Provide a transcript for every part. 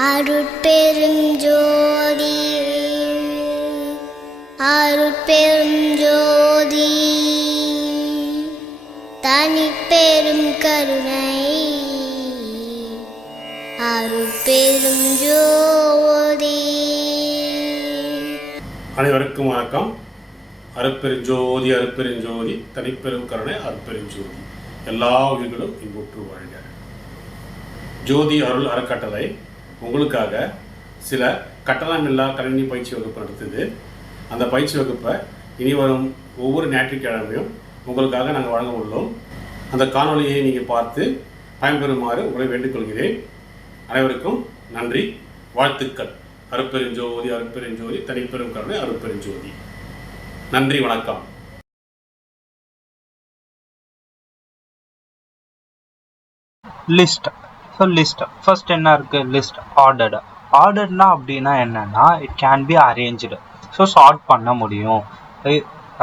அருட்பெருஞ்சோதி அருட்பெருஞ்சோதி தனிப்பெரும் கருணை அருட்பெருஞ்சோதி. அனைவருக்கும் வணக்கம். அருட்பெருஞ்சோதி அருட்பெருஞ்சோதி தனிப்பெரும் கருணை அருட்பெருஞ்சோதி. எல்லா உயிர்களும் இன்புற்று வாழ்க. ஜோதி அருள் அறக்கட்டளை உங்களுக்காக சில கட்டணமில்லா கணினி பயிற்சி வகுப்பு நடத்துது. அந்த பயிற்சி வகுப்பை இனி வரும் ஒவ்வொரு ஞாயிற்றுக்கிழமையும் உங்களுக்காக நாங்கள் வழங்க உள்ளோம். அந்த காணொலியை நீங்கள் பார்த்து பயன்பெறுமாறு உங்களை வேண்டிக்கொள்கிறேன். அனைவருக்கும் நன்றி, வாழ்த்துக்கள். அருட்பெருஞ்சோதி அருட்பெருஞ்சோதி தனிப்பெரும் கருணை அருட்பெருஞ்சோதி. நன்றி, வணக்கம். லிஸ்ட். ஸோ லிஸ்ட் ஃபர்ஸ்ட் என்ன இருக்கு? List ordered. ஆர்டர்னா அப்படின்னா என்னன்னா, it can be arranged. So sort பண்ண முடியும்.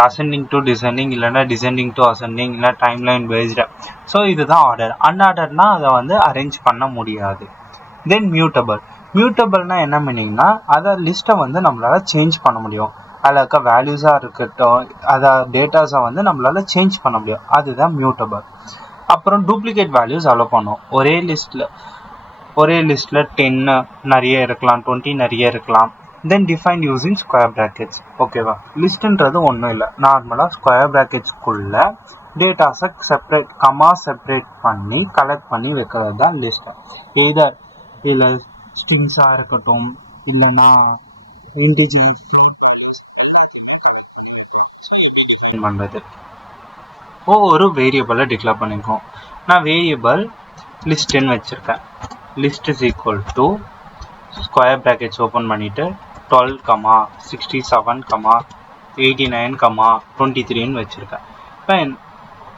அசெண்டிங் டு டிசெண்டிங், இல்லைன்னா டிசெண்டிங் டு அசெண்டிங், இல்லை டைம்லைன் பேஸ்டு. ஸோ இதுதான் ஆர்டர். அன்ஆர்டர்னா அதை வந்து அரேஞ்ச் பண்ண முடியாது. தென் மியூட்டபிள். மியூட்டபிள்னா என்ன மீனிங்னா, அதை லிஸ்ட்டை வந்து நம்மளால சேஞ்ச் பண்ண முடியும். அதில் இருக்க வேல்யூஸாக இருக்கட்டும், அதை டேட்டாஸை வந்து நம்மளால சேஞ்ச் பண்ண முடியும். அதுதான் மியூட்டபிள். அப்புறம் டூப்ளிகேட் வேல்யூஸ் அலோவ் பண்ணோம். ஒரே லிஸ்ட்டில் 10 நிறைய இருக்கலாம், 20 நிறைய இருக்கலாம். தென் டிஃபைன் யூஸிங் ஸ்கொயர் ப்ராக்கெட்ஸ். ஓகேவா? லிஸ்ட்டுன்றது ஒன்றும் இல்லை, நார்மலாக ஸ்கொயர் ப்ராக்கெட்ஸ்குள்ள டேட்டாஸை செப்பரேட் பண்ணி கலெக்ட் பண்ணி வைக்கிறது தான் லிஸ்ட்டு. எய்தர் இல்லை ஸ்ட்ரிங்ஸாக இருக்கட்டும், இல்லைன்னா இன்டிஜர்ஸ், ஃப்ளோட் வேல்யூஸ் எல்லாத்தையுமே கலெக்ட் பண்ணி வைப்போம். ஸோ எப்படி டிஃபைன் பண்ணுறது? ஒரு வேரியபிளை டிக்ளேர் பண்ணிக்கோம். நான் வேரியபிள் லிஸ்ட்டுன்னு வச்சுருக்கேன். List is equal to square brackets open பண்ணிவிட்டு 12, 67, 89, 23ன்னு வச்சுருக்கேன்.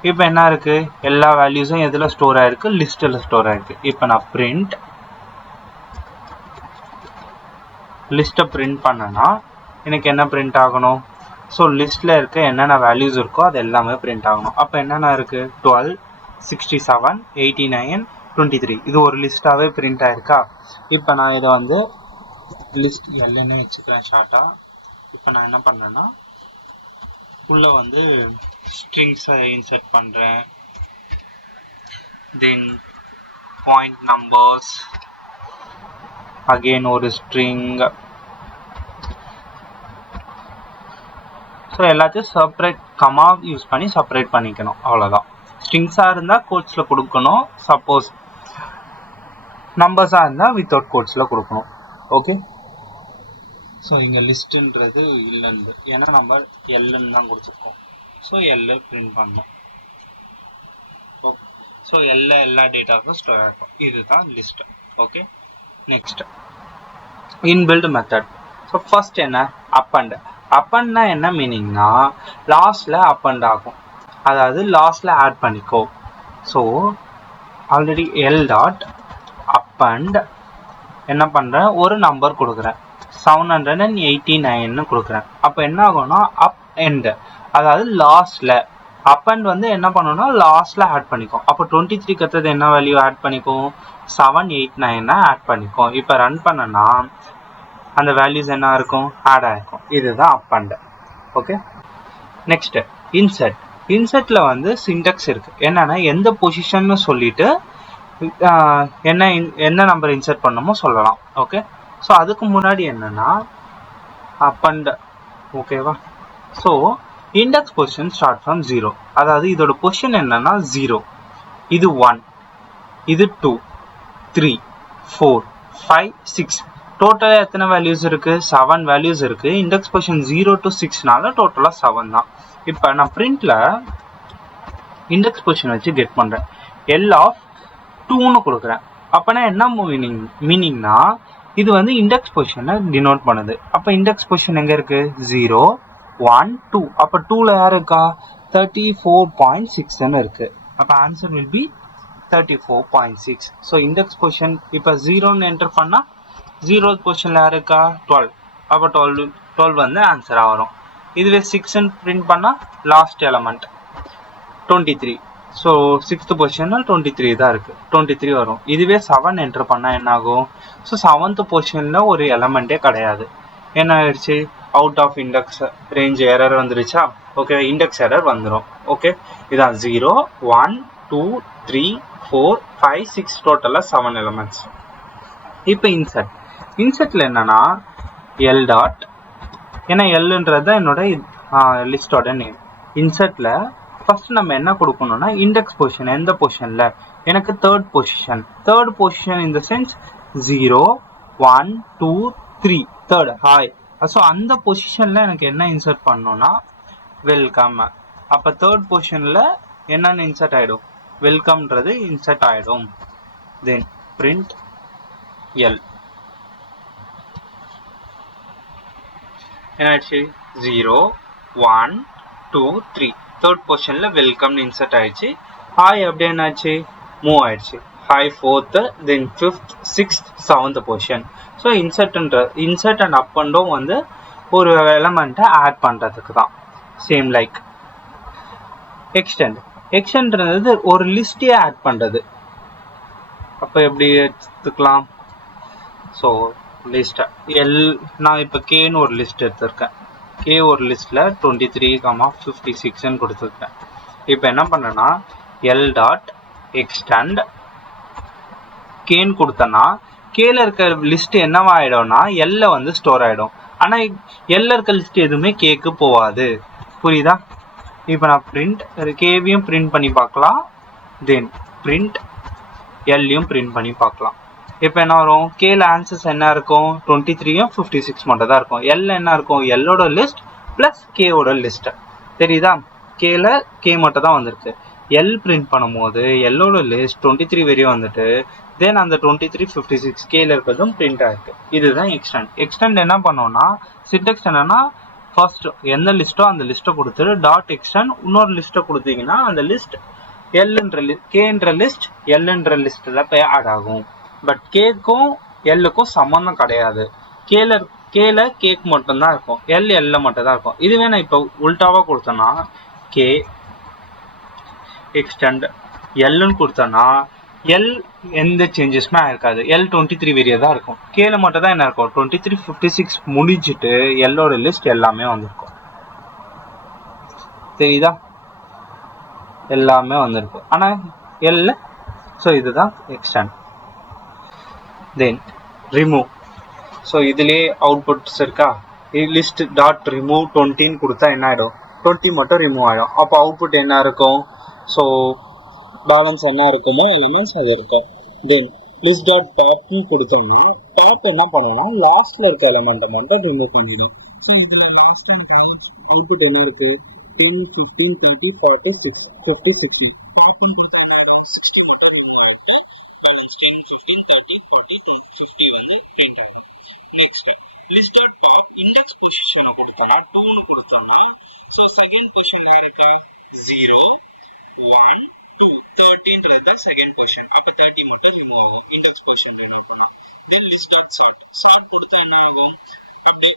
இப்போ என்ன இருக்குது? எல்லா வேல்யூஸும் எதில் ஸ்டோர் ஆகிருக்கு? லிஸ்ட்டில் ஸ்டோர் ஆகிருக்கு. இப்போ நான் லிஸ்ட்டை பிரிண்ட் பண்ணேன்னா எனக்கு என்ன பிரிண்ட் ஆகணும்? ஸோ லிஸ்ட்டில் இருக்க என்னென்ன வேல்யூஸ் இருக்கோ அது எல்லாமே பிரிண்ட் ஆகணும். அப்போ என்னென்ன இருக்குது? 12, 67, 89, 23. இது ஒரு லிஸ்ட்டாகவே பிரிண்ட் ஆகிருக்கா? இப்போ நான் இதை வந்து லிஸ்ட் எல்லுன்னு வச்சுக்கிறேன் ஷார்ட்டாக. இப்போ நான் என்ன பண்ணுறேன்னா, உள்ளே வந்து ஸ்ட்ரிங்ஸை இன்சர்ட் பண்ணுறேன். தென் பாயிண்ட் நம்பர்ஸ், அகெயின் ஒரு ஸ்ட்ரிங். ஸோ எல்லாத்தையும் செப்பரேட் கமா யூஸ் பண்ணி செப்பரேட் பண்ணிக்கணும். அவ்வளோதான். ஸ்ட்ரிங்ஸாக இருந்தால் கோட்ஸில் கொடுக்கணும், சப்போஸ் நம்பர்ஸாக இருந்தால் வித்தவுட் கோட்ஸில் கொடுக்கணும். ஓகே. ஸோ இங்கே லிஸ்ட்டுன்றது இல்லைன்னு, ஏன்னா நம்ம எல்லுன்னு தான் கொடுத்துருக்கோம். ஸோ எல்லு பிரிண்ட் பண்ணணும். ஓகே. ஸோ எல்லா டேட்டாஸும் ஸ்டோர் ஆகும். இதுதான் list. Okay. Next inbuilt method. So first என்ன? அப்பண்ட்னா என்ன மீனிங்னா, லாஸ்ட்ல அப்பண்ட் ஆகும், அதாவது லாஸ்ட்ல ஆட் பண்ணிக்கோ. So already L dot append என்ன பண்ணுறேன்? ஒரு நம்பர் கொடுக்குறேன், 789 கொடுக்குறேன். அப்போ என்ன ஆகும்னா அப் எண்ட், அதாவது லாஸ்ட்ல அப்பண்ட் வந்து என்ன பண்ணணும்னா லாஸ்ட்ல ஆட் பண்ணிக்கும். அப்போ 23 கத்துறது என்ன வேல்யூ ஆட் பண்ணிக்கும்? 789 ஆட் பண்ணிக்கும். இப்போ ரன் பண்ணனா அந்த வேல்யூஸ் என்ன இருக்கும்? ஆட் ஆகிருக்கும். இதுதான் அப்பண்ட். ஓகே. நெக்ஸ்ட் இன்சர்ட்ல வந்து சின்டெக்ஸ் இருக்கு. என்னன்னா எந்த பொசிஷன்னு சொல்லிட்டு என்ன நம்பர் இன்சர்ட் பண்ணணுமோ சொல்லலாம். ஓகே. ஸோ அதுக்கு முன்னாடி என்னன்னா அப்பண்ட். ஓகேவா? So index position start from 0, அதாவது இதோட பொசிஷன் என்னன்னா 0, இது 1, இது 2, 3, 4, 5, 6. டோட்டலாக எத்தனை வேல்யூஸ் இருக்கு? 7 வேல்யூஸ் இருக்கு. இண்டெக்ஸ் பொசிஷன் 0 to 6னால டோட்டலாக 7 தான். இப்போ நான் பிரிண்ட்ல இண்டெக்ஸ் பொசிஷன் வச்சு கெட் பண்றேன். எல் ஆஃப் 2ன்னு கொடுக்குறேன். அப்பனா என்ன மீனிங்னா, இது வந்து இண்டெக்ஸ் பொசிஷனை டினோட் பண்ணுது. அப்போ இண்டெக்ஸ் பொசிஷன் எங்க இருக்கு? 0, 1, 2. அப்போ 2ல யார் இருக்கா? 34.6 இருக்கு. அப்போ answer will be 34.6. So index position இப்போ 0ன்னு என்டர் பண்ணா 0th பொசிஷன்ல யார் இருக்கா? 12. அப்போ 12 வந்து ஆன்சராக வரும். இதுவே 6ன்னு பிரிண்ட் பண்ணா லாஸ்ட் எலமெண்ட் 23. ஸோ 6th பொசிஷனில் 23 தான் இருக்குது, 23 வரும். இதுவே 7 என்ட்ரு பண்ணால் என்ன ஆகும்? ஸோ 7th பொசிஷனில் ஒரு எலமெண்ட்டே கிடையாது. என்ன ஆயிடுச்சு? Out of index range error வந்துருச்சா? ஓகே, இண்டெக்ஸ் எரர் வந்துடும். ஓகே, இதான் 0 1 2 3 4 5 6 டோட்டலாக 7 எலமெண்ட்ஸ். இப்போ இன்செர்ட்டில் என்னன்னா எல் டாட், ஏன்னா எல்ன்றது தான் என்னோட லிஸ்டோட நேம். இன்செர்ட்டில் ஃபர்ஸ்ட் நம்ம என்ன கொடுக்கணும்னா இண்டெக்ஸ் பொசிஷன், எந்த பொசிஷனில்? எனக்கு தேர்ட் பொசிஷன் இந்த சென்ஸ் 0 1 2 3 தேர்ட் ஹாய். ஸோ அந்த பொசிஷனில் எனக்கு என்ன இன்சர்ட் பண்ணணும்னா வெல்கம். அப்போ தேர்ட் பொசிஷனில் என்னென்ன இன்சர்ட் ஆகிடும்? வெல்கம்ன்றது இன்சர்ட் ஆகிடும். தென் பிரிண்ட் எல் என்னாச்சு? 0 1 2 3 தேர்ட் பொசிஷனில் வெல்கம்னு இன்சர்ட் ஆயிடுச்சு. ஹாய் அப்படி என்னாச்சு? மூவ் ஆயிடுச்சு. Hi 4th, then 5th 6th 7th position. So insert and up and down வந்து ஒரு எலமெண்ட்டை ஆட் பண்ணுறதுக்கு தான். சேம் லைக் எக்ஸ்டென்ட்ன்றது ஒரு லிஸ்டே ஆட் பண்ணுறது. அப்போ எப்படி எடுத்துக்கலாம்? ஸோ லிஸ்ட் நான் இப்போ கேன்னு ஒரு லிஸ்ட் எடுத்திருக்கேன். கே ஒரு லிஸ்ட்டில் 23, 56ன்னு கொடுத்துருக்கேன். இப்போ என்ன பண்ணேன்னா எல் டாட் எக்ஸ்டெண்ட் கேன்னு கொடுத்தேன்னா கேல இருக்க லிஸ்ட் என்னவா ஆகிடும்னா எல்ல வந்து ஸ்டோர் ஆகிடும். ஆனால் எல்ல இருக்க லிஸ்ட் எதுவுமே கேக்கு போகாது. புரியுதா? இப்போ நான் பிரிண்ட் கேவையும் பிரிண்ட் பண்ணி பார்க்கலாம், தென் பிரிண்ட் எல்லையும் பிரிண்ட் பண்ணி பார்க்கலாம். இப்போ என்ன வரும்? கேல ஆன்சர்ஸ் என்ன இருக்கும்? 23யும் 56 மட்டும் தான் இருக்கும். எல் என்ன இருக்கும்? எல்லோட லிஸ்ட் பிளஸ் கேவோட லிஸ்ட். தெரியுதா? கேல கே மட்டும் தான் வந்திருக்கு. எல் பிரிண்ட் பண்ணும்போது எல்லோட லிஸ்ட் 23 வரையும் வந்துட்டு தென் அந்த 23 56 கேல இருக்கிறதும் பிரிண்ட் ஆயிருக்கு. இதுதான் எக்ஸ்டெண்ட் என்ன பண்ணோம்னா சின்டெக்ஸ் என்னன்னா ஃபர்ஸ்ட் எந்த லிஸ்ட்டோ அந்த லிஸ்ட்டை கொடுத்துட்டு டாட் எக்ஸ்டெண்ட் இன்னொரு லிஸ்ட்டை கொடுத்தீங்கன்னா அந்த லிஸ்ட் கேன்ற லிஸ்ட் எல்ன்ற லிஸ்ட்டில் போய் ஆட் ஆகும். பட் கேக்கும் எல்லுக்கும் சம்மந்தம் கிடையாது. கேல கேக் மட்டும்தான் இருக்கும், எல்ல மட்டும் தான் இருக்கும். இதுவே நான் இப்போ உல்டாவாக கொடுத்தேன்னா கே எக்ஸ்டெண்ட் எல்லுன்னு கொடுத்தேன்னா எல் எந்த சேஞ்சஸுமே இருக்காது. எல் 23 வரையே தான் இருக்கும். கேல மட்டும் தான் என்ன இருக்கும்? 23 56 முடிஞ்சிட்டு எல்லோட லிஸ்ட் எல்லாமே வந்திருக்கும். தெரியுதா? எல்லாமே வந்திருக்கு ஆனால் எல்ல. ஸோ இதுதான் எக்ஸ்டெண்ட். தென் ரிமூவ். ஸோ இதுலேயே அவுட்புட்ஸ் இருக்கா? லிஸ்ட் டாட் ரிமூவ் 20ன்னு கொடுத்தா என்ன ஆகிடும்? 20 மட்டும் ரிமூவ் ஆகிடும். அப்போ அவுட்புட் என்ன இருக்கும்? ஸோ பேலன்ஸ் என்ன இருக்குமோ எலிமெண்ட்ஸ் அது இருக்கும். தென் லிஸ்ட் டாட் டாப்னு கொடுத்தோம்னா டாப் என்ன பண்ணணும்னா லாஸ்ட்ல இருக்க எலிமெண்ட்டை மட்டும் ரிமூவ் பண்ணிடும். ஸோ இதில் லாஸ்ட் டைம் அவுட்புட் என்ன இருக்கு? 10 15 30 40 50 60. டாப்னு கொடுத்தா என்ன ஆகிடும்? 60 மட்டும் ரிமூவ் ஆகிட்டு பேலன்ஸ் 10 15 30 40 50 வந்து பிரிண்ட் ஆகும். Next list dot top index பொசிஷனை கொடுத்தோம்னா 2ன்னு கொடுத்தோம்னா ஸோ செகண்ட் பொசிஷன் இருக்கா? 0 1 2 30ன்றது செகண்ட் பொசிஷன். அப்போ 30 மட்டும் ரிமூவ் ஆகும் இண்டெக்ஸ் பொசிஷன் ரிமூவ் பண்ணா. தென் லிஸ்ட் டாட் சார்ட் கொடுத்தா என்ன ஆகும்? அப்படியே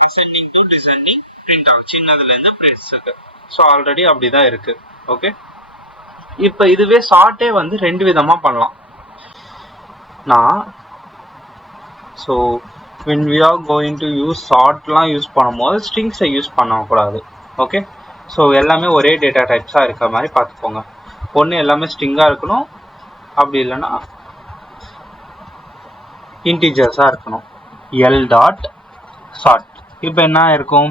அசெண்டிங் டு டிசெண்டிங் பிரிண்ட் ஆகும், சின்னதுல இருந்து பெருசுக்கு. ஸோ ஆல்ரெடி அப்படிதான் இருக்கு. ஓகே, இப்போ இதுவே சார்ட்டே வந்து ரெண்டு விதமா பண்ணலாம். நான் so when we are going to use சார்ட்லாம் யூஸ் பண்ணும்போது ஸ்ட்ரிங்ஸை யூஸ் பண்ணக்கூடாது. ஓகே, ஸோ எல்லாமே ஒரே டேட்டா டைப்ஸாக இருக்கிற மாதிரி பார்த்துக்கோங்க. ஒன்று எல்லாமே ஸ்ட்ரிங்காக இருக்கணும், அப்படி இல்லைன்னா இன்டிஜர்ஸாக இருக்கணும். L dot chart. இப்போ என்ன இருக்கும்?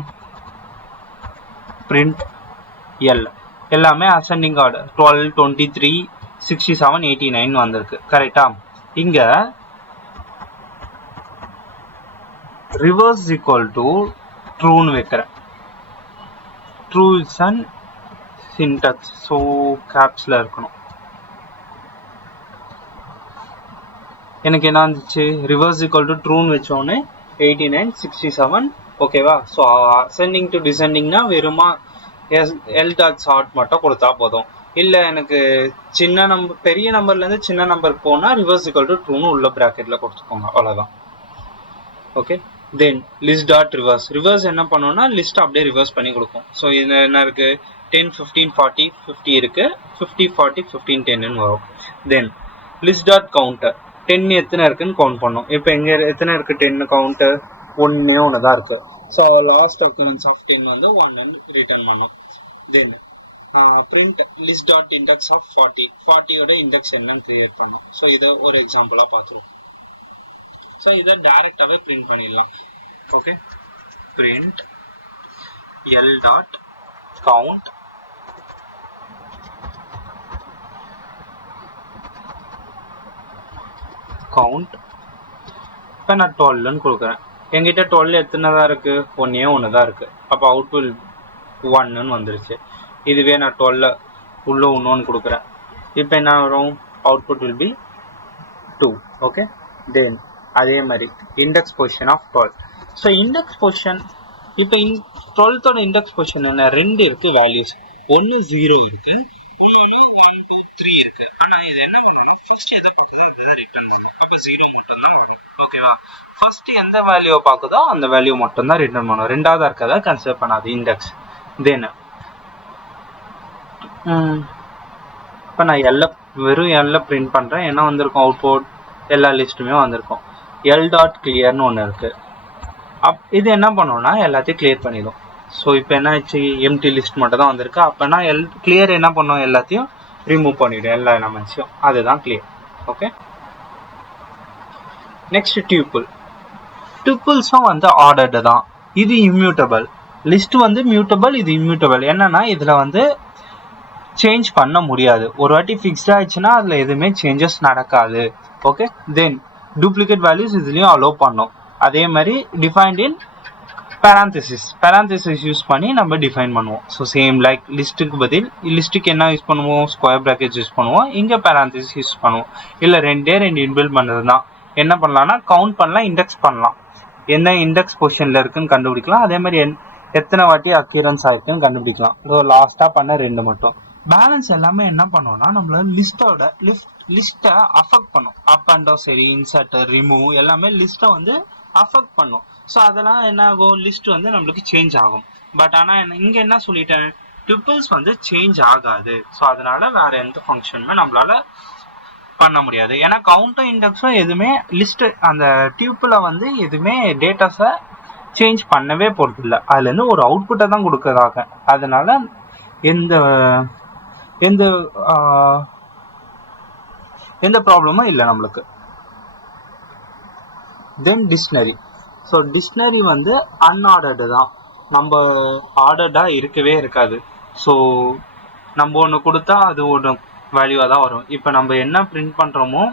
பிரிண்ட் எல் எல்லாமே அசெண்டிங் ஆர்டர் 12 23 67 89 வந்திருக்கு. கரெக்டா? இங்கே ரிவர்ஸ் ஈக்குவல் டு ட்ரூன்னு வைக்கிறேன். True is and syntax, so கேப்ஸில் இருக்கணும். எனக்கு என்ன இருந்துச்சு? ரிவர்ஸ் ஈக்குவல் டு ட்ரூன்னு வச்சோடனே 89 67. ஓகேவா? ஸோ அசெண்டிங் டு டிசெண்டிங்னா வெறுமா எல் டாட் சார்ட் மட்டும் கொடுத்தா போதும். இல்லை எனக்கு சின்ன நம்பர் பெரிய நம்பர்லேருந்து சின்ன நம்பருக்கு போனால் ரிவர்ஸ் ஈக்குவல் டு ட்ரூன்னு உள்ள ப்ராக்கெட்டில் கொடுத்துக்கோங்க, அவ்வளோதான். ஓகே, தென் லிஸ்ட் டாட் ரிவர்ஸ். ரிவர்ஸ் என்ன பண்ணோம்னா லிஸ்ட் அப்படியே ரிவர்ஸ் பண்ணி கொடுக்கும். ஸோ இது என்ன இருக்கு? 10 15 40 50 இருக்கு 50 40 15 10 ன்னு வரும். தென் லிஸ்ட் டாட் கவுண்டர் 10 எத்தனை இருக்குன்னு கவுண்ட் பண்ணோம். இப்போ எங்க எத்தனை இருக்கு 10 கவுண்டர் ஒன்னே ஒன்று தான் இருக்கு. ஸோ லாஸ்ட் occurrence ஆஃப் 10 வந்து 1 ரிட்டர்ன் பண்ணோம். Then print list dot index of 40 40யோட இண்டெக்ஸ் என்னன்னு கிரியேட் பண்ணோம். ஸோ இதை ஒரு எக்ஸாம்பிளாக பார்த்துருவோம். ஸோ இதை டைரக்டாகவே பிரிண்ட் பண்ணிடலாம். Okay, print l dot count இப்போ நான் 12ன்னு கொடுக்குறேன். என்கிட்ட 12 எத்தனை தான் இருக்கு, ஒன்னே ஒன்று தான் இருக்கு. அப்போ அவுட்புட் 1ன்னு வந்துருச்சு. இதுவே நான் 12 உள்ள ஒன்று கொடுக்குறேன். இப்போ என்ன வரும், output will be 2. Okay, then அதே மாதிரி index position of 12. So index position இப்போ 12தோட இண்டெக்ஸ் பொசிஷன் என்ன, 2 இருக்கு வேல்யூஸ். ஒன்று 0 இருக்கு, இன்னொன்று 1 2 3 இருக்கு. ஆனால் இது என்ன பண்ணணும், ஃபர்ஸ்ட் எதை பார்க்குதோ அதை ரிட்டர்ன். அப்போ 0 மட்டும்தான் வரும். ஓகேவா, ஃபர்ஸ்ட் எந்த வேல்யூவை பார்க்குதோ அந்த வேல்யூ மட்டும்தான் ரிட்டர்ன் பண்ணும். ரெண்டாவதா இருக்கதா கன்சிடர் பண்ணாது இண்டெக்ஸ். தென் இப்போ நான் வெறும் எல்ல பிரிண்ட் பண்ணுறேன். என்ன வந்திருக்கும், அவுட்புட் எல்லா லிஸ்ட்டுமே வந்திருக்கும். எல் டாட் கிளியர்னு ஒன்று இருக்கு. இது என்ன பண்ணோம்னா எல்லாத்தையும் கிளியர் பண்ணிடும். ஸோ இப்போ என்ன ஆச்சு, எம்டி லிஸ்ட் மட்டும் தான் வந்திருக்கு. அப்போனா கிளியர் என்ன பண்ணோம், எல்லாத்தையும் ரிமூவ் பண்ணிவிடும், எல்லா எலமெண்ட்ஸையும். அதுதான் கிளியர். ஓகே, நெக்ஸ்ட் டியூப்பிள்ஸும் வந்து ஆர்டர்டு தான். இது இம்யூட்டபிள். லிஸ்ட் வந்து மியூட்டபிள், இது இம்யூட்டபிள். என்னன்னா இதில் வந்து சேஞ்ச் பண்ண முடியாது. ஒரு வாட்டி ஃபிக்ஸ்ட் ஆயிடுச்சுன்னா அதில் எதுவுமே சேஞ்சஸ் நடக்காது. ஓகே, தென் டூப்ளிகேட் வேல்யூஸ் இதுலேயும் அலோவ் பண்ணோம். அதே மாதிரி டிஃபைன்ட் இன் பேராந்திசிஸ் யூஸ் பண்ணி நம்ம டிஃபைன் பண்ணுவோம். ஸோ சேம் லைக் லிஸ்ட்டுக்கு பதில் லிஸ்ட்டுக்கு என்ன யூஸ் பண்ணுவோம், ஸ்கொயர் பிராக்கெட்ஸ் யூஸ் பண்ணுவோம். இங்கே பேராந்திசிஸ் யூஸ் பண்ணுவோம். இல்லை ரெண்டு இன்பில்ட் பண்ணுறது தான். என்ன பண்ணலாம்னா கவுண்ட் பண்ணலாம், இண்டெக்ஸ் பண்ணலாம். என்ன இண்டெக்ஸ் பொசிஷனில் இருக்குன்னு கண்டுபிடிக்கலாம். அதே மாதிரி எத்தனை வாட்டி அக்கியரன்ஸ் ஆயிருக்குன்னு கண்டுபிடிக்கலாம். ஸோ லாஸ்ட்டாக பண்ண 2 மட்டும். பேலன்ஸ் எல்லாமே என்ன பண்ணோம்னா நம்மள லிஸ்ட்டை அஃபெக்ட் பண்ணும். அப் அண்ட் டவுன் சரி, இன்சர்ட் ரிமூவ் எல்லாமே லிஸ்ட்டை வந்து அஃபெக்ட் பண்ணும். ஸோ அதெல்லாம் என்ன ஆகும், லிஸ்ட் வந்து நம்மளுக்கு சேஞ்ச் ஆகும். பட் ஆனால் இங்கே என்ன சொல்லிட்டேன், டியூப்பிள்ஸ் வந்து சேஞ்ச் ஆகாது. ஸோ அதனால வேற எந்த ஃபங்க்ஷனுமே நம்மளால பண்ண முடியாது. ஏன்னா கவுண்ட்டும் இண்டெக்ஸும் எதுவுமே லிஸ்ட் அந்த டியூப்பில் வந்து எதுவுமே டேட்டாஸை சேஞ்ச் பண்ணவே போகிறது இல்லை. அதுலேருந்து ஒரு அவுட்புட்டை தான் கொடுக்கறதாக. அதனால எந்த ப்ராப்ளமும் இல்லை நம்மளுக்கு. தென் டிக்ஷனரி. ஸோ டிக்ஷனரி வந்து அன்ஆர்டர்டு தான். நம்ம ஆர்டர்டாக இருக்கவே இருக்காது. ஸோ நம்ம ஒன்று கொடுத்தா அது ஒன்று வேல்யூவாக தான் வரும். இப்போ நம்ம என்ன பிரிண்ட் பண்ணுறோமோ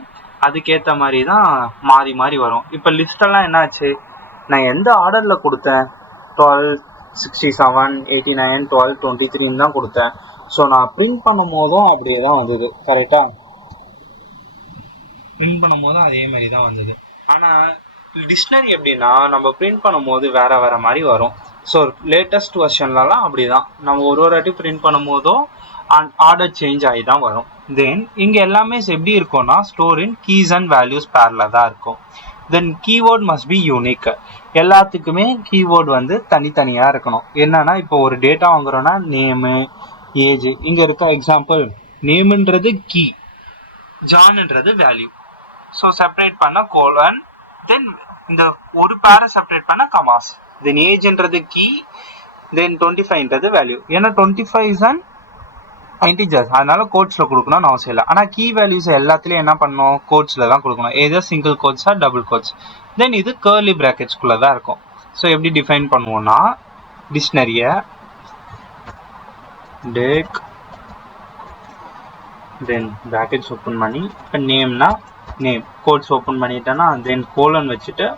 அதுக்கேற்ற மாதிரி தான் மாறி மாறி வரும். இப்போ லிஸ்டெல்லாம் என்னாச்சு, நான் எந்த ஆர்டரில் கொடுத்தேன், 12 67 89 12 23 தான் கொடுத்தேன். ஸோ நான் பிரிண்ட் பண்ணும் போதும் அப்படியே தான் வந்தது. கரெக்டாக பிரிண்ட் பண்ணும் போதும் அதே மாதிரி தான் வந்தது. ஆனால் டிக்ஷனரி எப்படின்னா நம்ம பிரிண்ட் பண்ணும் போது வேற வேற மாதிரி வரும். ஸோ லேட்டஸ்ட் வெர்ஷன்லலாம் அப்படி தான். நம்ம ஒரு வாட்டி பிரிண்ட் பண்ணும் போதும் ஆர்டர் சேஞ்ச் ஆகி தான் வரும். தென் இங்கே எல்லாமே எப்படி இருக்கும்னா store in keys and values பேரில் தான் இருக்கும். தென் கீவேர்ட் மஸ்ட் பி யூனிக். எல்லாத்துக்குமே கீவேர்ட் வந்து தனித்தனியாக இருக்கணும். என்னன்னா இப்போ ஒரு டேட்டா வாங்குறோன்னா நேமு, ஏஜ். இங்கே இருக்க எக்ஸாம்பிள் நேம்ன்றது கீ, ஜான்ன்றது வேல்யூ. ஸோ செப்பரேட் பண்ண கோலன், தென் இந்த ஒரு பேரை செப்பரேட் பண்ண கமாஸ். தென் ஏஜ்ன்றது கீ, தென் 25ன்றது வேல்யூ. ஏன்னா 25 இஸ் அண்ட் இன்டிஜர்ஸ், அதனால கோட்ஸில் கொடுக்கணும்னு அவசியம் இல்லை. ஆனால் கீ வேல்யூஸ் எல்லாத்துலேயும் என்ன பண்ணணும், கோட்ஸில் தான் கொடுக்கணும். ஏதோ சிங்கிள் கோட்ஸா டபுள் கோட்ஸ். தென் இது கர்லி பிராக்கெட்ஸ்குள்ளே தான் இருக்கும். ஸோ எப்படி டிஃபைன் பண்ணுவோம்னா டிக்ஷனரியை டேக் தென் பிராக்கெட்ஸ் ஓப்பன் பண்ணி, இப்போ நேம்னா நேம், கோட்ஸ் ஓப்பன் பண்ணிட்டேன்னா தென் கோலன் வச்சுட்டு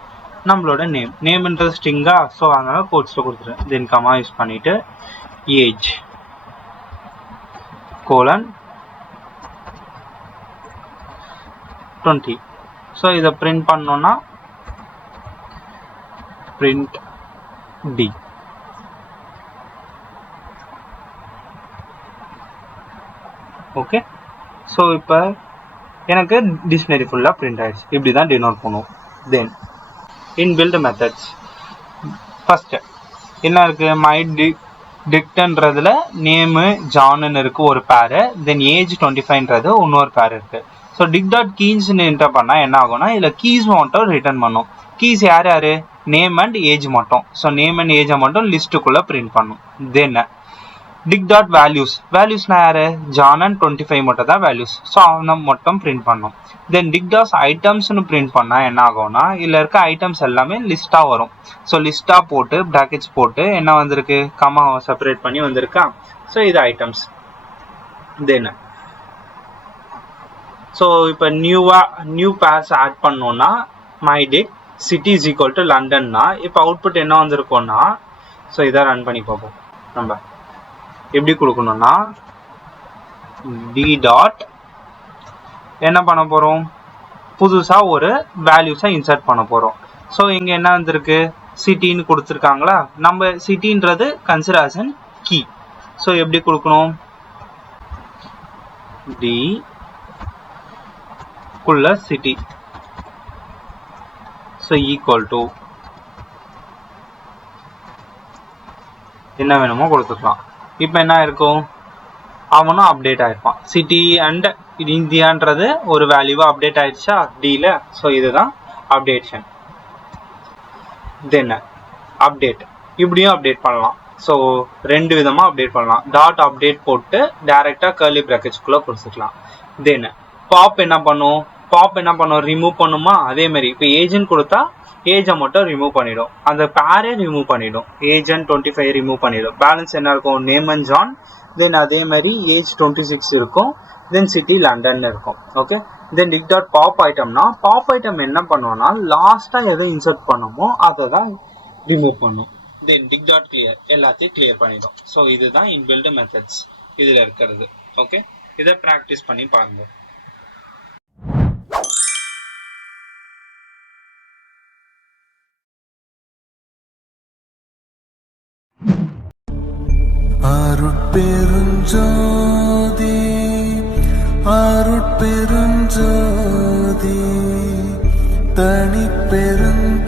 நம்மளோட நேம்ன்றது ஸ்ட்ரிங்கா, ஸோ அதனால கோட்ஸில் கொடுத்துருவேன். தென் கமா யூஸ் பண்ணிட்டு ஏஜ் கோலன் 20. ஸோ இதை பிரிண்ட் பண்ணோன்னா பிரிண்ட் டி. ஓகே, ஸோ இப்போ எனக்கு டிக்ஷனரி ஃபுல்லாக பிரிண்ட் ஆயிடுச்சு. இப்படி தான் டினோட் பண்ணுவோம். தென் இன்பில்ட் மெத்தட்ஸ். ஃபர்ஸ்ட் என்ன இருக்கு, டிக்ட்ன்றதுல நேமு ஜான்னு இருக்கு ஒரு பேரு, தென் ஏஜ் 25ன்றது இன்னொரு பேர் இருக்கு. ஸோ டிக் டாட் கீஸ்ன்னு என்டர் பண்ணா என்ன ஆகும்னா இதுல கீஸ் மட்டும் ரிட்டர்ன் பண்ணும். கீஸ் யார் யாரு, நேம் அண்ட் ஏஜ் மட்டும். ஸோ நேம் அண்ட் ஏஜை மட்டும் லிஸ்ட்டுக்குள்ள பிரிண்ட் பண்ணும். தென் டிக் டாட் வேல்யூஸ், வேல்யூஸ்னா யாரு, ஜான் அண்ட் 25 மட்டும் தான் வேல்யூஸ். ஸோ அவனை மட்டும் பிரிண்ட் பண்ணும். தென் டிக் டாட் ஐட்டம்ஸ்னு பிரிண்ட் பண்ணா என்ன ஆகும்னா இதுல இருக்க ஐட்டம்ஸ் எல்லாமே லிஸ்டா வரும். ஸோ லிஸ்டா போட்டு பிராக்கெட்ஸ் போட்டு என்ன வந்திருக்கு, கமா செப்பரேட் பண்ணி வந்திருக்கா. ஸோ இது ஐட்டம்ஸ். தென் ஸோ இப்போ நியூ பேர்ஸ் ஆட் பண்ணோம்னா my dict city is equal to லண்டன்னா இப்போ அவுட்புட் என்ன வந்திருக்கோம்னா, ஸோ இதை ரன் பண்ணி பார்ப்போம். நம்ம எப்படி கொடுக்கணும்னா டி டாட் என்ன பண்ண போறோம், புதுசா ஒரு வேல்யூஸை இன்சர்ட் பண்ண போறோம். ஸோ இங்க என்ன வந்திருக்கு, சிட்டின்னு கொடுத்துருக்காங்களா. நம்ம சிட்டின்றது கன்சிடரேஷன் கீ. ஸோ எப்படி கொடுக்கணும், டி குள்ள சிட்டி ஸோ ஈக்குவல் டு என்ன வேணுமோ கொடுத்துக்கலாம். இப்போ என்ன இருக்கும், அவனும் அப்டேட் ஆயிருப்பான். சிட்டி அண்ட் இந்தியான்றது ஒரு வேல்யூவா அப்டேட் ஆயிடுச்சா டில. ஸோ இதுதான் அப்டேஷன். தென் அப்டேட் இப்படியும் அப்டேட் பண்ணலாம். ஸோ ரெண்டு விதமா அப்டேட் பண்ணலாம். டாட் அப்டேட் போட்டு டைரக்டா கர்லி பிராக்கெட்ஸ்குள்ள கொடுத்துக்கலாம். தென் பாப் என்ன பண்ணும், ரிமூவ் பண்ணுமா. அதே மாதிரி இப்போ ஏஜ்னு கொடுத்தா ஏஜை மட்டும் ரிமூவ் பண்ணிடும், அந்த பேரே ரிமூவ் பண்ணிடும். ஏஜ் அண்ட் 25 ரிமூவ் பண்ணிடும். பேலன்ஸ் என்ன இருக்கும், நேம் அண்ட் ஜான். தென் அதே மாதிரி ஏஜ் 26 இருக்கும். தென் சிட்டி லண்டன் இருக்கும். Okay. Then dict dot pop ஐட்டம்னா பாப் ஐட்டம் என்ன பண்ணுவோம்னா லாஸ்டா எதை இன்சர்ட் பண்ணுமோ அதை தான் ரிமூவ் பண்ணும். தென் டிக் டாட் கிளியர் எல்லாத்தையும் கிளியர் பண்ணிடும். ஸோ இதுதான் இன்பில்ட் மெத்தட்ஸ் இதுல இருக்கிறது. ஓகே, இதை ப்ராக்டிஸ் பண்ணி பாருங்க. அருட்பெருஞ்சோதி அருட்பெருஞ்சோதி தனிப்பெருஞ்சோதி